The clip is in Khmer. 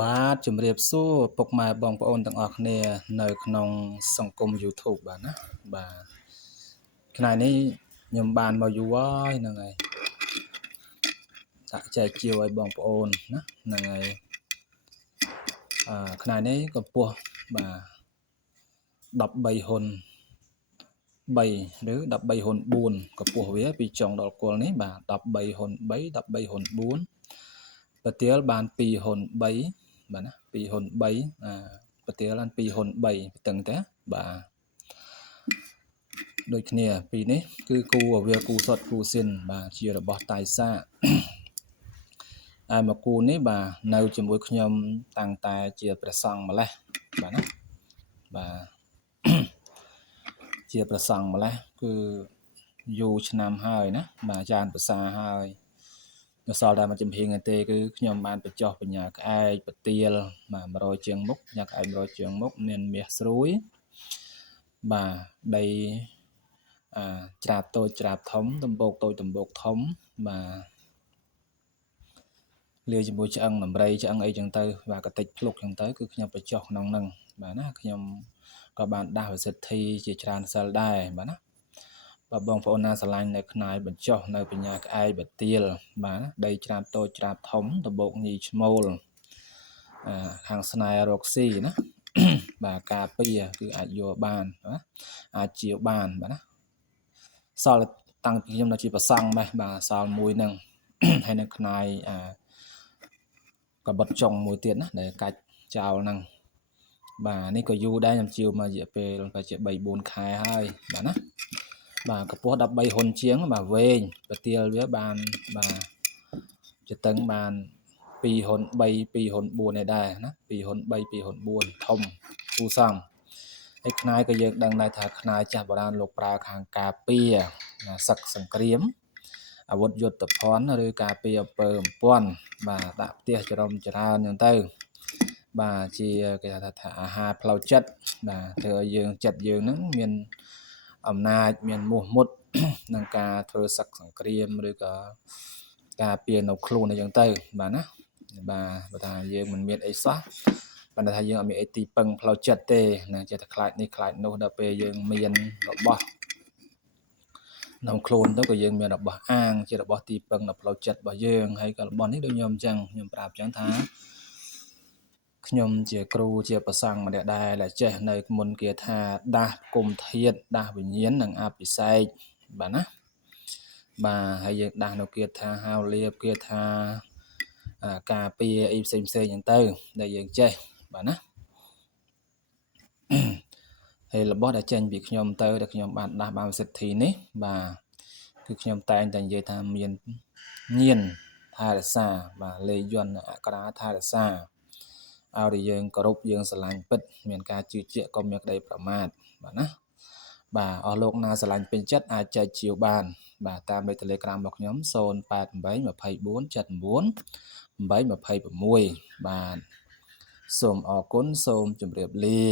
បាទជំរាបសួរពុកម៉ែបងប្អូនទាំងអស់គ្នានៅក្នុងសង្គម YouTube បាទណាបាទថ្ងៃនេះខ្ញុំបានមកយូរហើយហ្នឹងហើយដាក់ចែកជាវឲ្យបងប្អូនណាហ្នឹងហើយថ្ងៃនេះកម្ពស់បាទ13ហ៊ុន3ឬ13ហ៊ុន4កម្ពស់វាពីចុងដល់គល់នេះបាទ13ហ៊ុន3 13ហ៊ុន4ប្រទាលបាន2ហ៊ុន3បាទណា2ហ៊ុន3ប្រទាលបាន2ហ៊ុន3តឹងតែបាទដូចគ្នាពីនេះគឺគូវាគូសុតគូស៊ីនបាទជារបស់តៃសាហើយមកគូនេះបាទនៅជាមួយខ្ញុំតាំងតែជាព្រះសង្ឃម្លេះបាទណាបាទជាព្រះសង្ឃម្លេះគឺយូរឆ្នាំហើយណាបាទចានភាសាហើយនៅសល់តែមួយចំហៀងទេគឺខ្ញុំបានបញ្ចុះបញ្ញាក្អែកបទាលបាទ100ជាងមុខញ៉ាក្អែក100ជាងមុខមានមាសស្រួយបាទដីច្រាបតូចច្រាបធំដំបូកតូចដំបូកធំបាទលាយជាមួយឆ្អឹងដំរីឆ្អឹងអីចឹងទៅបាទកតិចភ្លុកចឹងទៅគឺខ្ញុំបញ្ចុះក្នុងហ្នឹងបាទណាខ្ញុំក៏បានដាស់វិសិទ្ធិជាច្រើនសិលដែរបាទណាបើបងប្អូនណាស្រឡាញ់នៅខ្នាយបញ្ចុះនៅបញ្ញាក្អែកបទាលបាទដីច្រាបតូចច្រាបធំដំបូកញីឈ្មោលខាងស្នែរកស៊ីណាបាទការពារគឺអាចយកបានណាអាចជាបានបាទណាសល់តាំងពីខ្ញុំនៅជាប្រសង់ម៉េះបាទសល់មួយហ្នឹងហើយនៅខ្នាយកបិតចុងមួយទៀតណាដែលកាច់ចោលហ្នឹងបាទនេះក៏យូរដែរខ្ញុំជាវមករយៈពេលប្រហែលជា 3-4 ខែហើយបាទណាបាទកម្ពស់13ហ៊ុនជាងបាទវែងប្រទាលវាបានបាទចតឹងបាន2ហ៊ុន3 2ហ៊ុន4នេះដែរណា2ហ៊ុន3 2ហ៊ុន4ធំគូសំហើយខ្នាយក៏យើងដឹងដែរថាខ្នាយចាស់បុរាណលោកប្រើខាងការពារសឹកសង្គ្រាមអាវុធយុទ្ធភ័ណ្ឌឬការពារអំពើអំព័ន្ធបាទដាក់ផ្ទះចរំចរានហ្នឹងទៅបាទជាគេថាអាហារផ្លូវចិត្តបាទធ្វើឲ្យយើងចិត្តយើងហ្នឹងមានអំណាចមានមោះមុតក្នុងការធ្វើសឹកសង្គ្រាមឬក៏ការពារនៅខ្លួនអីចឹងទៅបាទណាបាទបើថាយើងមិនមានអីសោះប៉ុន្តែថាយើងអត់មានអីទីពឹងផ្លូវចិត្តទេណាចេះតែខ្លាចនេះខ្លាចនោះដល់ពេលយើងមានរបស់ក្នុងខ្លួនទៅក៏យើងមានរបស់អាងជារបស់ទីពឹងនៅផ្លូវចិត្តរបស់យើងហើយក៏របស់នេះដូចខ្ញុំអញ្ចឹងខ្ញុំប្រាប់អញ្ចឹងថាខ្ញុំជាគ្រូជាប្រសង់ម្នាក់ដែរដែលចេះនៅមុនគេថាដាស់គុំធាតដាស់វិញ្ញាណនិងអភិសេកបាទណាបាទហើយយើងដាស់នៅគេថាហៅលៀបគេថាការពារអីផ្សេងផ្សេងហ្នឹងទៅដែលយើងចេះបាទណាហើយរបស់ដែលចេញពីខ្ញុំទៅដែលខ្ញុំបានដាស់បានសិទ្ធិនេះបាទគឺខ្ញុំតែងតែនិយាយថាមានញៀនថែរក្សាបាទលេយន្តអក្សរាថែរក្សាឲ្យតែយើងគោរពយើងស្រឡាញ់ពិតមានការជឿជាក់កុំមានក្តីប្រមាទបាទណាបាទអស់លោកណាស្រឡាញ់ពេញចិត្តអាចចែកជាវបានបាទតាមលេខ Telegram របស់ខ្ញុំ088 24 79 826បាទសូមអរគុណសូមជម្រាបលា